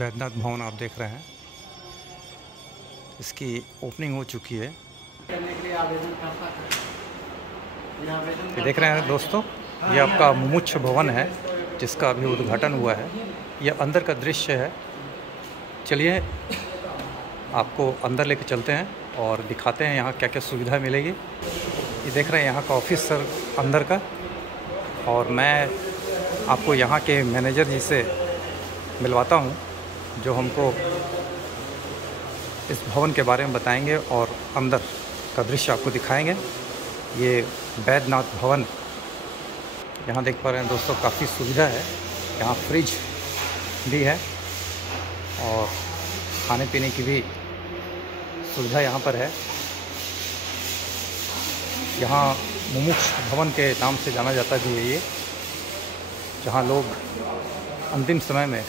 बैद्यनाथ भवन आप देख रहे हैं, इसकी ओपनिंग हो चुकी है। ये देख रहे हैं दोस्तों, ये आपका मुमुक्ष भवन है जिसका अभी उद्घाटन हुआ है। यह अंदर का दृश्य है। चलिए आपको अंदर लेके चलते हैं और दिखाते हैं यहाँ क्या क्या सुविधा मिलेगी। ये देख रहे हैं यहाँ का ऑफिस सर अंदर का, और मैं आपको यहाँ के मैनेजर जी से मिलवाता हूँ जो हमको इस भवन के बारे में बताएंगे और अंदर का दृश्य आपको दिखाएंगे। ये बैद्यनाथ भवन यहाँ देख पा रहे हैं दोस्तों, काफ़ी सुविधा है। यहाँ फ्रिज भी है और खाने पीने की भी सुविधा यहाँ पर है। यहाँ मुमुक्ष भवन के नाम से जाना जाता भी है ये, जहाँ लोग अंतिम समय में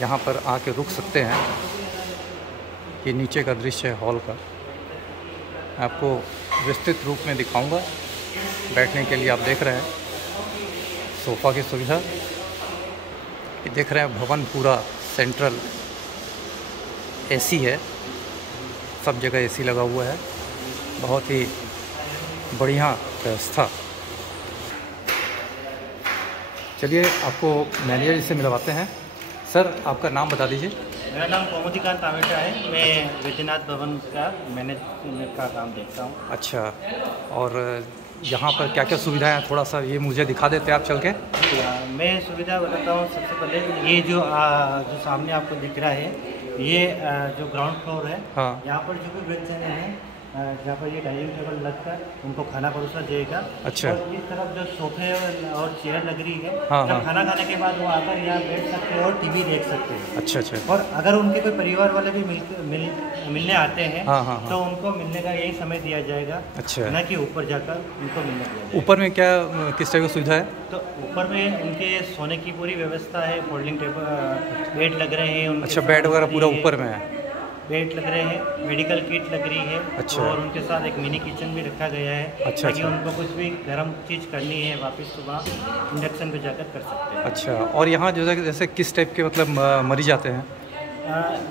यहाँ पर आके रुक सकते हैं। ये नीचे का दृश्य है हॉल का, मैं आपको विस्तृत रूप में दिखाऊंगा। बैठने के लिए आप देख रहे हैं सोफ़ा की सुविधा। ये देख रहे हैं भवन पूरा सेंट्रल एसी है, सब जगह एसी लगा हुआ है। बहुत ही बढ़िया व्यवस्था। चलिए आपको मैनेजर से मिलवाते हैं। सर आपका नाम बता दीजिए। मेरा नाम कौमुदीकांत आमेटा है। मैं बैद्यनाथ भवन का मैनेजमेंट का काम देखता हूँ। अच्छा, और यहाँ पर क्या क्या सुविधाएं हैं, थोड़ा सा ये मुझे दिखा देते हैं आप चल के। मैं सुविधा बताता हूँ। सबसे पहले ये जो सामने आपको दिख रहा है, ये जो ग्राउंड फ्लोर है। हाँ। यहाँ पर जो भी व्यक्ति हैं, जहाँ पर ये डाइनिंग टेबल लगकर उनको खाना परोसा जाएगा। अच्छा। और इस तरफ जो सोफे और चेयर लग रही है, हाँ, जब हाँ। खाना खाने के बाद वो आकर यहाँ बैठ सकते हैं और टीवी देख सकते हैं। अच्छा अच्छा। और अगर उनके कोई परिवार वाले भी मिलने आते हैं, हाँ, हाँ, हाँ। तो उनको मिलने का यही समय दिया जाएगा। अच्छा। न कि ऊपर जाकर उनको मिलने दिया जाएगा। ऊपर में क्या किस तरह की सुविधा है? तो ऊपर में उनके सोने की पूरी व्यवस्था है। फोल्डिंग टेबल बेड लग रहे हैं। अच्छा, बेड वगैरह पूरा ऊपर में है? बेड लग रहे हैं, मेडिकल किट लग रही है। अच्छा। और उनके साथ एक मिनी किचन भी रखा गया है। अच्छा, ताकि अच्छा। उनको कुछ भी गर्म चीज़ करनी है, वापस सुबह इंडक्शन पे जाकर कर सकते हैं। अच्छा, और यहाँ जो जैसे किस टाइप के मतलब मरीज आते हैं?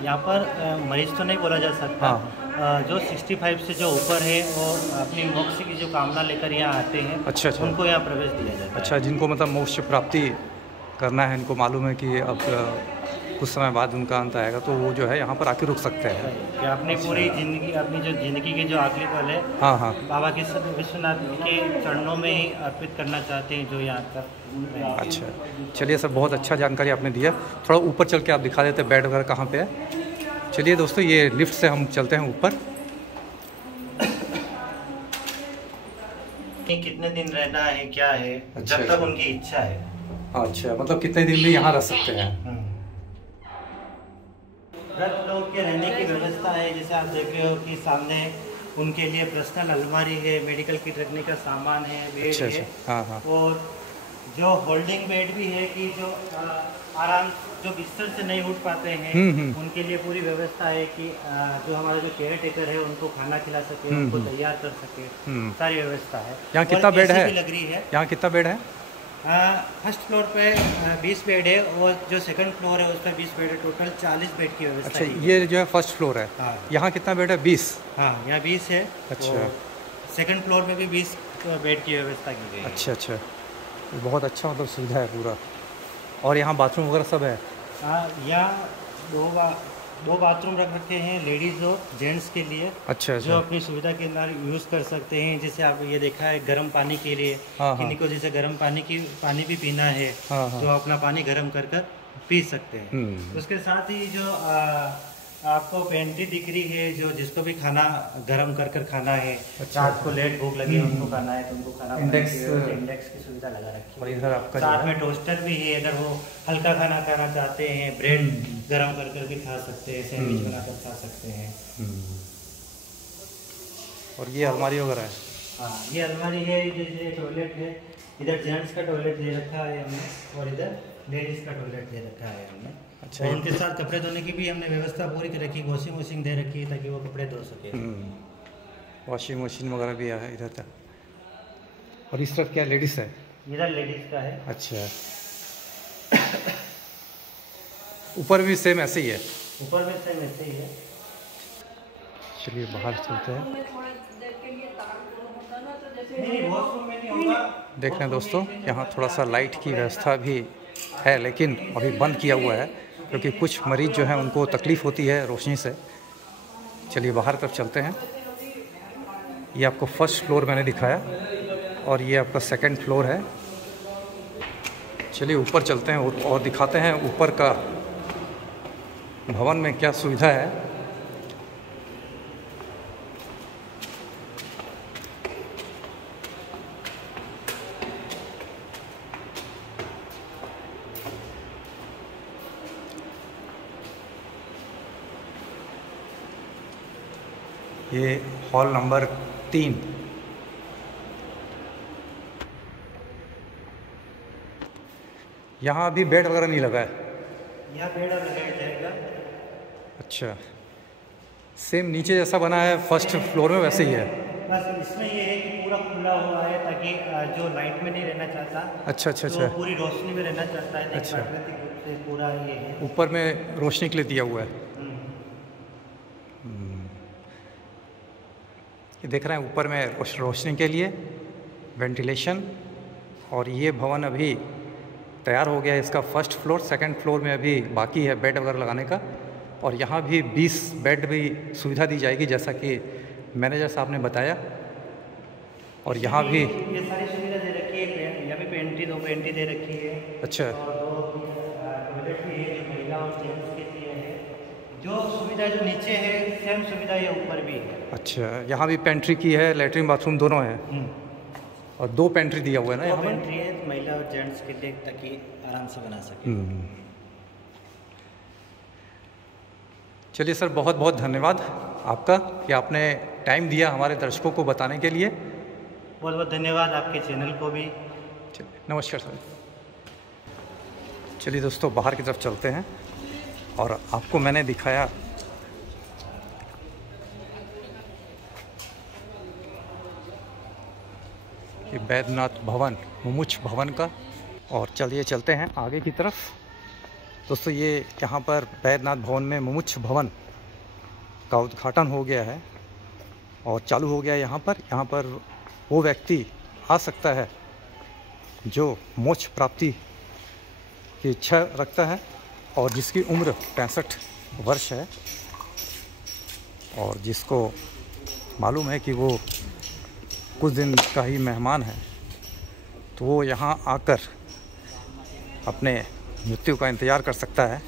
यहाँ पर मरीज तो नहीं बोला जा सकता। हाँ। जो 65 से जो ऊपर है वो अपनी मोक्ष की जो कामना लेकर यहाँ आते हैं। अच्छा अच्छा। उनको यहाँ प्रवेश दिया जाता है। अच्छा, जिनको मतलब मोक्ष प्राप्ति करना है, इनको मालूम है कि अब कुछ समय बाद उनका अंत आएगा, तो वो जो है यहाँ पर आके रुक सकते हैं। कि अपनी पूरी जिंदगी, अपनी जो जिंदगी के जो आखिरी पल है, हाँ हाँ, बाबा के विश्वनाथ के चरणों में ही अर्पित करना चाहते हैं, जो यहाँ पर। अच्छा। चलिए सर, बहुत अच्छा जानकारी आपने दिया। थोड़ा ऊपर चल के आप दिखा देते बेड वगैरह कहाँ पे है। चलिए दोस्तों, ये लिफ्ट से हम चलते हैं ऊपर। कितने दिन रहना है, क्या है, अच्छा, जब तक अच्छा। उनकी इच्छा है। अच्छा, मतलब कितने दिन भी यहाँ रह सकते हैं? लोग के रहने की व्यवस्था है। जैसे आप देख रहे हो कि सामने उनके लिए पर्सनल अलमारी है, मेडिकल किट रखने का सामान है, बेड अच्छा है। अच्छा। हाँ हाँ। और जो होल्डिंग बेड भी है कि जो आराम, जो बिस्तर से नहीं उठ पाते हैं, उनके लिए पूरी व्यवस्था है कि जो हमारा जो केयर टेकर है उनको खाना खिला सके, उनको तैयार कर सके। सारी व्यवस्था है। यहाँ कितना बेड है? लग रही है। यहाँ कितना बेड है? फर्स्ट फ्लोर पे 20 बेड है और जो सेकंड फ्लोर है उस पर 20 बेड है। टोटल 40 बेड की व्यवस्था है। अच्छा, ये जो है फर्स्ट फ्लोर है। हाँ। यहाँ कितना बेड है? 20? हाँ, यहाँ 20 है। अच्छा। सेकंड फ्लोर पे भी 20 बेड की व्यवस्था की गई है। अच्छा अच्छा, बहुत अच्छा मतलब सुविधा है पूरा। और यहाँ बाथरूम वगैरह सब है? हाँ, यहाँ दो बाथरूम रख रखे हैं, लेडीज़ और जेंट्स के लिए। अच्छा जो अच्छा। अपनी सुविधा के अंदर यूज़ कर सकते हैं। जैसे आप ये देखा है गर्म पानी के लिए, हाँ, किन्हीं को जैसे गर्म पानी भी पीना है, हाँ, हाँ। तो अपना पानी गर्म कर पी सकते हैं। उसके साथ ही जो आपको पेंट्री दिख रही है, जो जिसको भी खाना गर्म कर खाना है। अच्छा। रात को लेट भूख लगी है, उनको खाना है तो उनको खाना इंडेक्स की सुविधा लगा रखी है। और इधर आपका साथ में टोस्टर भी है। अगर वो हल्का खाना खाना चाहते हैं, ब्रेड गरम कर भी खा सकते हैं, सैंडविच बनाकर खा सकते हैं। और ये अलमारी वगैरह है? हाँ, ये अलमारी है। जैसे टॉयलेट है, इधर जेंट्स का टॉयलेट दे रखा है हमने, और इधर लेडीज़ का टॉयलेट दे रखा है हमने। अच्छा। और उनके साथ कपड़े धोने की भी हमने व्यवस्था पूरी कर रखी। वॉशिंग दे रखी है ताकि वो कपड़े धो सके। वॉशिंग मशीन वगैरह भी है इधर तक। और इस तरफ क्या लेडीज़ है? इधर लेडीज़ का है। अच्छा। ऊपर भी सेम ऐसे ही है? ऊपर में सेम ऐसे ही है। चलिए बाहर चलते हैं। देख रहे हैं दोस्तों, यहाँ थोड़ा सा लाइट की व्यवस्था भी है, लेकिन अभी बंद किया हुआ है क्योंकि कुछ मरीज़ जो हैं उनको तकलीफ़ होती है रोशनी से। चलिए बाहर तरफ चलते हैं। ये आपको फर्स्ट फ्लोर मैंने दिखाया और ये आपका सेकंड फ्लोर है। चलिए ऊपर चलते हैं और दिखाते हैं ऊपर का भवन में क्या सुविधा है। ये हॉल नंबर 3। यहाँ अभी बेड वगैरह नहीं लगा है? यहाँ बेड और लगाया जाएगा। अच्छा, सेम नीचे जैसा बना है फर्स्ट फ्लोर में वैसे ही है? बस इसमें ये है कि पूरा खुला हुआ है ताकि जो लाइट में नहीं रहना चाहता, अच्छा अच्छा तो अच्छा, पूरी रोशनी में रहना चाहता है, अच्छा, प्राकृतिक रूप से पूरा ये है। ऊपर में रोशनी के लिए दिया हुआ है। ये देख रहे हैं ऊपर में रोशनी के लिए वेंटिलेशन। और ये भवन अभी तैयार हो गया है, इसका फर्स्ट फ्लोर। सेकंड फ्लोर में अभी बाकी है बेड वगैरह लगाने का। और यहाँ भी 20 बेड भी सुविधा दी जाएगी जैसा कि मैनेजर साहब ने बताया। और यहाँ भी ये सारी सुविधा दे रखी है। यहाँ भी पेंट्री, 2 पेंट्री दे रखी है। अच्छा, और 2 टॉयलेट भी है जो महिला और जेंट्स के लिए है। जो सुविधा जो नीचे है सेम सुविधा ये ऊपर भी है। अच्छा, यहाँ भी पेंट्री की है, लेटरिन बाथरूम दोनों है। और 2 पेंट्री दिया हुआ है ना? 2 पेंट्री है महिला और जेंट्स के लिए ताकि आराम से बना सके। चलिए सर, बहुत बहुत धन्यवाद आपका कि आपने टाइम दिया हमारे दर्शकों को बताने के लिए। बहुत बहुत धन्यवाद आपके चैनल को भी। नमस्कार सर। चलिए दोस्तों बाहर की तरफ चलते हैं और आपको मैंने दिखाया कि बैद्यनाथ भवन, मुमुक्ष भवन का। और चलिए चलते हैं आगे की तरफ। दोस्तों ये यहाँ पर बैद्यनाथ भवन में मुमुक्ष भवन का उद्घाटन हो गया है और चालू हो गया है। यहाँ पर वो व्यक्ति आ सकता है जो मोक्ष प्राप्ति की इच्छा रखता है और जिसकी उम्र 65 वर्ष है और जिसको मालूम है कि वो कुछ दिन का ही मेहमान है, तो वो यहाँ आकर अपने मृत्यु का इंतज़ार कर सकता है।